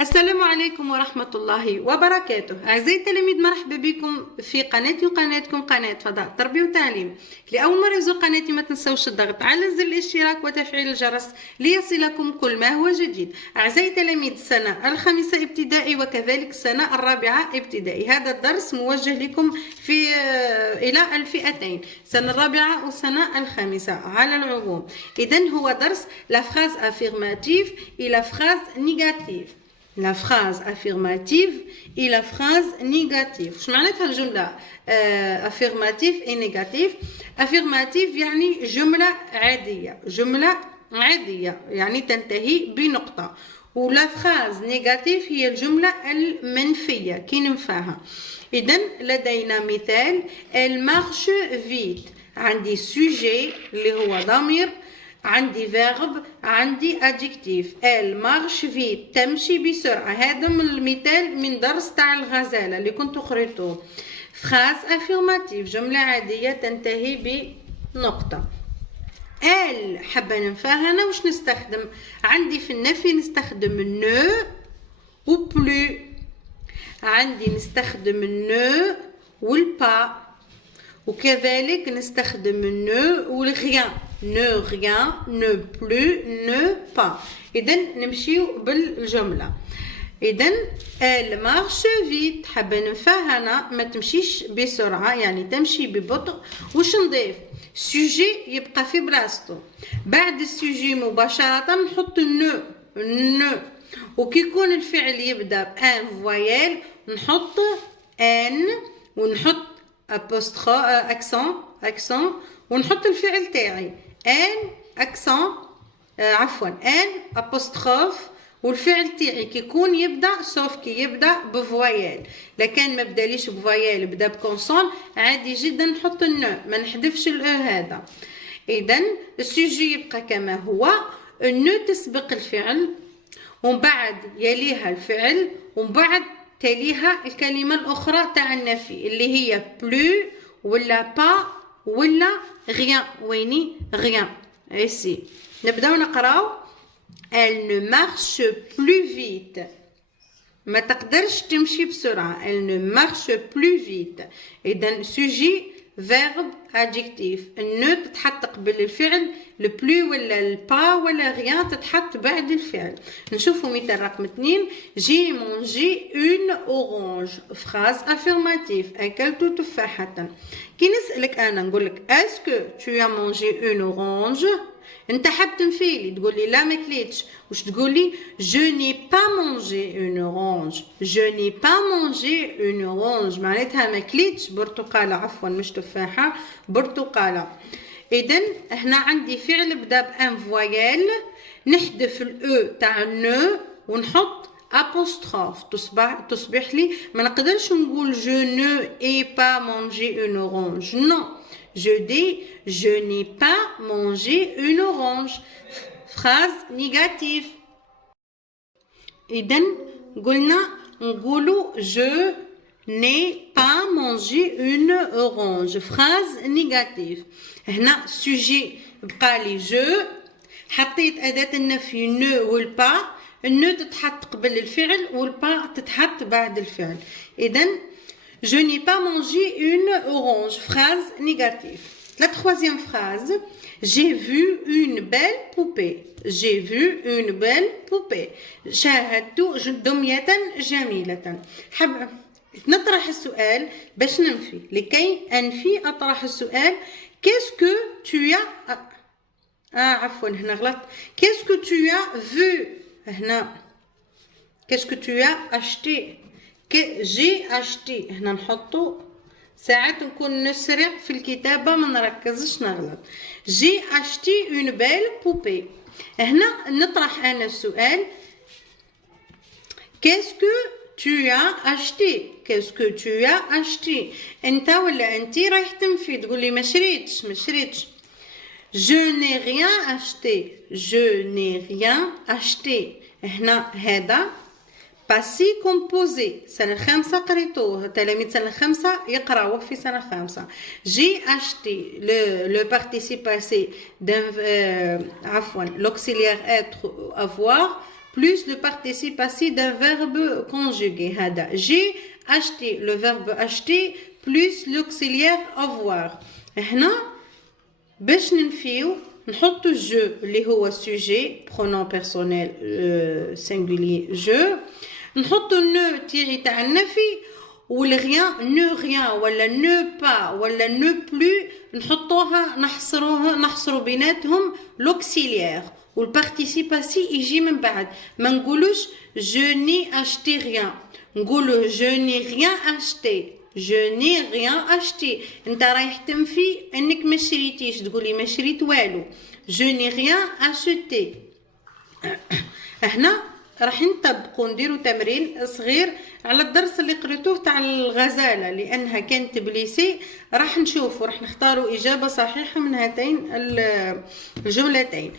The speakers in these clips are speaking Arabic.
السلام عليكم ورحمة الله وبركاته. أعزائي التلاميذ، مرحبا بكم في قناتي وقناتكم قناة فضاء تربية وتعليم. لأول مرة يزور قناتي ما تنسوش الضغط على زر الاشتراك وتفعيل الجرس ليصلكم كل ما هو جديد. أعزائي التلاميذ، السنة الخامسة ابتدائي وكذلك السنة الرابعة ابتدائي، هذا الدرس موجه لكم إلى الفئتين، السنة الرابعة والسنة الخامسة على العموم. إذن هو درس la phrase affirmative et la phrase négative. La phrase affirmative et la phrase négative. شو معناتها الجملة affirmative et négative؟ affirmative يعني جملة عادية، جملة عادية يعني تنتهي بنقطة. ولا phrase négative هي الجملة المنفية كي ننفاها. إذن لدينا مثال elle marche vite. عندي sujet اللي هو ضمير، عندي verbe، عندي adjectif. elle marche vite تمشي بسرعة. هذا من المثال من درس تاع الغزالة اللي كنت قريته. phrase affirmative جملة عادية تنتهي بنقطة. elle حابة ننفاها أنا واش نستخدم؟ عندي في النفي نستخدم ne و plus، عندي نستخدم ne والبا، وكذلك نستخدم ne والغيان. ne rien, ne plus, ne pas. إذن نمشيو بالجملة. إذن elle marche vite حابة ننفاها أنا ما تمشيش بسرعة يعني تمشي ببطء. وش نضيف؟ sujet يبقى في بلاصتو، بعد السوجي مباشرة نحط ne. وكي يكون الفعل يبدأ بان فويال نحط ان ونحط accent ونحط الفعل تاعي ان ان apostrophe والفعل تاعي كي يكون يبدا سوف كي يبدا بفويال. لكن ما بداليش بفويال بدا بكونسون عادي جدا نحط النو، ما نحذفش هذا. اذا السوجي يبقى كما هو، النو تسبق الفعل ومن بعد يليها الفعل ومن بعد تليها الكلمه الاخرى تاع النفي اللي هي بلو ولا با ولا غيان. ويني غيان ايسي. نبداو نقراو. elle ne marche plus vite ما تقدرش تمشي بسرعة. elle ne marche plus vite. إذن sujet verbe adjectif. النو تتحط قبل الفعل، البلو ولا البا ولا غيان تتحط بعد الفعل. نشوفوا مثال رقم 2. j'ai mangé une orange. phrase affirmative أكلت تفاحة. كي نسألك أنا نقولك est-ce que tu as mangé une orange؟ انت حاب تنفيلي تقول لي لا ما كليتش، واش تقول لي je n'ai pas mangé une orange. je n'ai pas mangé une orange معناتها ما كليتش برتقاله، عفوا مش تفاحه، برتقاله. اذا هنا عندي فعل بدا بان فويال، نحذف الاو تاع نو ونحط apostrophe تصبح لي ما نقدرش نقول je ne ai pas mangé une orange. non, je dis je n'ai pas mangé une orange. phrase négative. إذن قلنا نقولوا je n'ai pas mangé une orange. phrase négative. هنا sujet بقى لي je، حطيت أداة النفي ne والبا، النو تتحط قبل الفعل والبا تتحط بعد الفعل. إذن je n'ai pas mangé une orange. phrase négative. La troisième phrase. j'ai vu une belle poupée. j'ai vu une belle poupée. شاهدت دمية جميلة. حب نطرح السؤال باش ننفي. لكي أنفي أطرح السؤال qu'est-ce que tu as عفوا هنا غلط. qu'est-ce que tu as vu هنا qu'est-ce que tu as acheté. j'ai acheté هنا نحطو، ساعات نكون نسرع في الكتابة ما نركزش نغلط. j'ai acheté une belle poupée. هنا نطرح أنا السؤال qu'est-ce que tu as acheté. qu'est-ce que tu as acheté. أنت ولا أنتي رايح تنفي تقول لي ما شريتش. je n'ai rien acheté. je n'ai rien acheté. هنا هذا passé composé. سنة الخامسة قريتوه، تلاميذ سنة الخامسة يقراوه في سنة الخامسة. j'ai acheté le participe passé عفوا l'auxiliaire être avoir plus le participe passé d'un verbe conjugué. هذا j'ai acheté, le verbe acheter plus l'auxiliaire avoir. هنا باش ننفيو نحطو جو اللي هو sujet pronom personnel singulier je نحطو نو تيري تاع النفي والغيان نو غيان ولا نو با ولا نو بلو نحطوها نحصروا بيناتهم لوكسيليير والبارتيسيباسي يجي من بعد. ما نقولوش je n'ai acheté rien, نقولو je n'ai rien acheté, je n'ai rien acheté. انت رايح تنفي انك ما شريتيش تقولي ما شريت والو. je n'ai rien acheté. هنا راح نطبقوا نديروا تمرين صغير على الدرس اللي قريتوه تاع الغزاله لانها كانت بليسي. راح نشوفوا راح نختاروا اجابه صحيحه من هاتين الجملتين.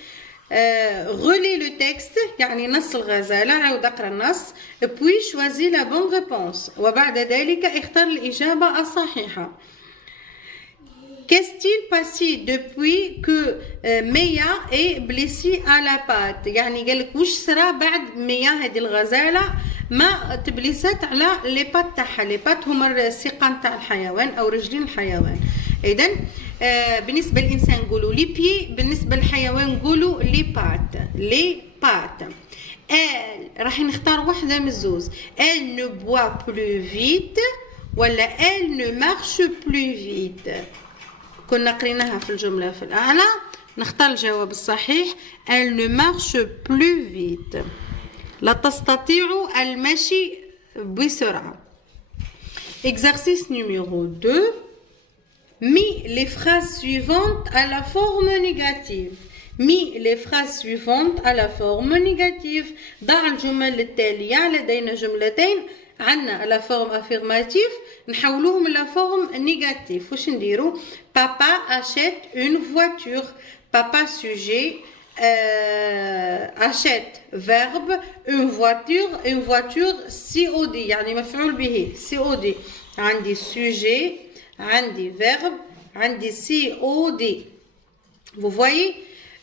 غولي لو تكست يعني نص الغزاله عاود اقرا النص بوي شوازي لا بون ريبونس وبعد ذلك اختار الاجابه الصحيحه. Qu'est-il passé depuis que Maya est blessée à la patte؟ يعني قالك وش صرا بعد ميا هذه الغزالة ما تبليسات على لي بات تاعها. لي بات هما الساقان تاع الحيوان أو رجلين الحيوان. إذن بالنسبة للإنسان نقولوا لي بي، بالنسبة للحيوان نقولوا لي بات. لي بات. راح نختار واحدة من الزوز. Elle ne boit plus vite ولا elle ne marche plus vite. كنا قريناها في الجملة في الأعلى. نختار الجواب الصحيح. Elle ne marche plus vite. لا تستطيع المشي بسرعة. Exercice numéro 2. Mis les phrases suivantes à la forme négative. Mis les phrases suivantes à la forme négative. ضع الجمل التالية. لدينا جملتين عندنا لا فورم افيرماتيف نحولوهم لا فورم نيجاتيف. واش نديرو؟ بابا achète une voiture. بابا sujet achète verbe une voiture COD يعني مفعول به COD. عندي sujet عندي verbe عندي COD. vous voyez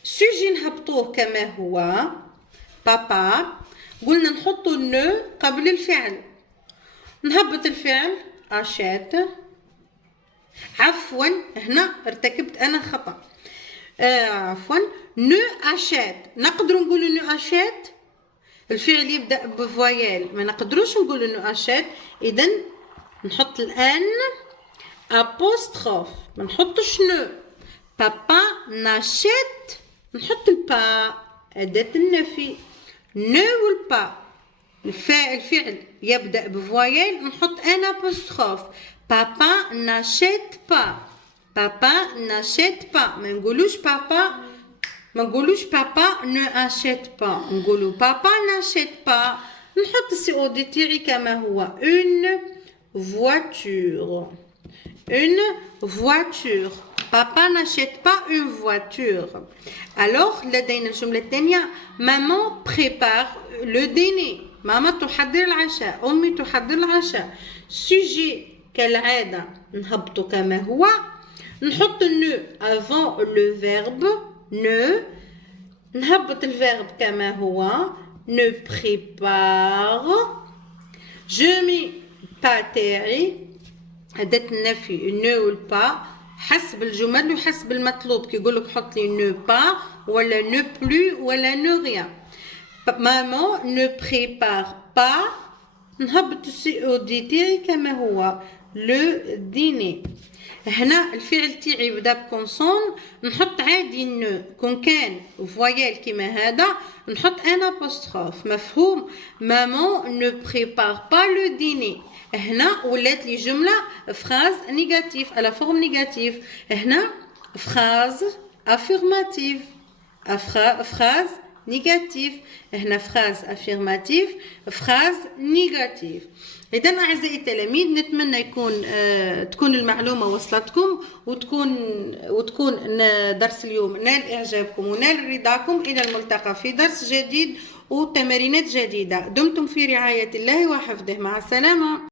sujet نهبطوه كما هو بابا. قلنا نحطو نو قبل الفعل. نهبط الفعل اشات. عفوا هنا ارتكبت انا خطأ. عفوا نو اشات. نقدروا نقولوا نو اشات الفعل يبدأ بفويال ما نقدروش نقولوا نو اشات. اذا نحط الان ابوستروف ما نحطش نو. بابا ناشيت نحط البا أداة النفي. نو والبا الفعل يبدأ بفويال نحط ان ابوستروف. بابا ناشيت با. بابا ناشيت با. ما نقولوش بابا نو اشيت با. نقولوا بابا ناشيت با. نحط السي او دي تاعي كما هو اون voiture. Une voiture. Papa n'achète pas une voiture. Alors لدينا الجملة الثانية. Maman prépare le dîner. ماما تحضر العشاء. أمي تحضر العشاء. sujet كالعادة نهبطو كما هو. نحط نو avant le verbe ne. نهبط الفيرب كما هو ne prépare. je mets pas تاعي أداة النفي نو والبا حسب الجمل وحسب المطلوب. كي يقولك حط لي نو با ولا نو بلو ولا نو ريان. مامون نو بريبار با نهبط السي او دي تاعي كما هو لو ديني. هنا الفعل تاعي بدا بكونسون نحط عادي نو. كون كان فويال كيما هذا نحط ان ابوستروف. مفهوم؟ مامون نو بريبار با لو ديني. هنا ولات لي جمله فراز نيجاتيف على فورم نيجاتيف. هنا فراز افيرماتيف فراز نيجاتيف. هنا فراز افيرماتيف فراز نيجاتيف. اذا اعزائي التلاميذ نتمنى تكون المعلومه وصلتكم وتكون درس اليوم نال اعجابكم ونال رضاكم. الى الملتقى في درس جديد وتمارينات جديده. دمتم في رعايه الله وحفظه. مع السلامه.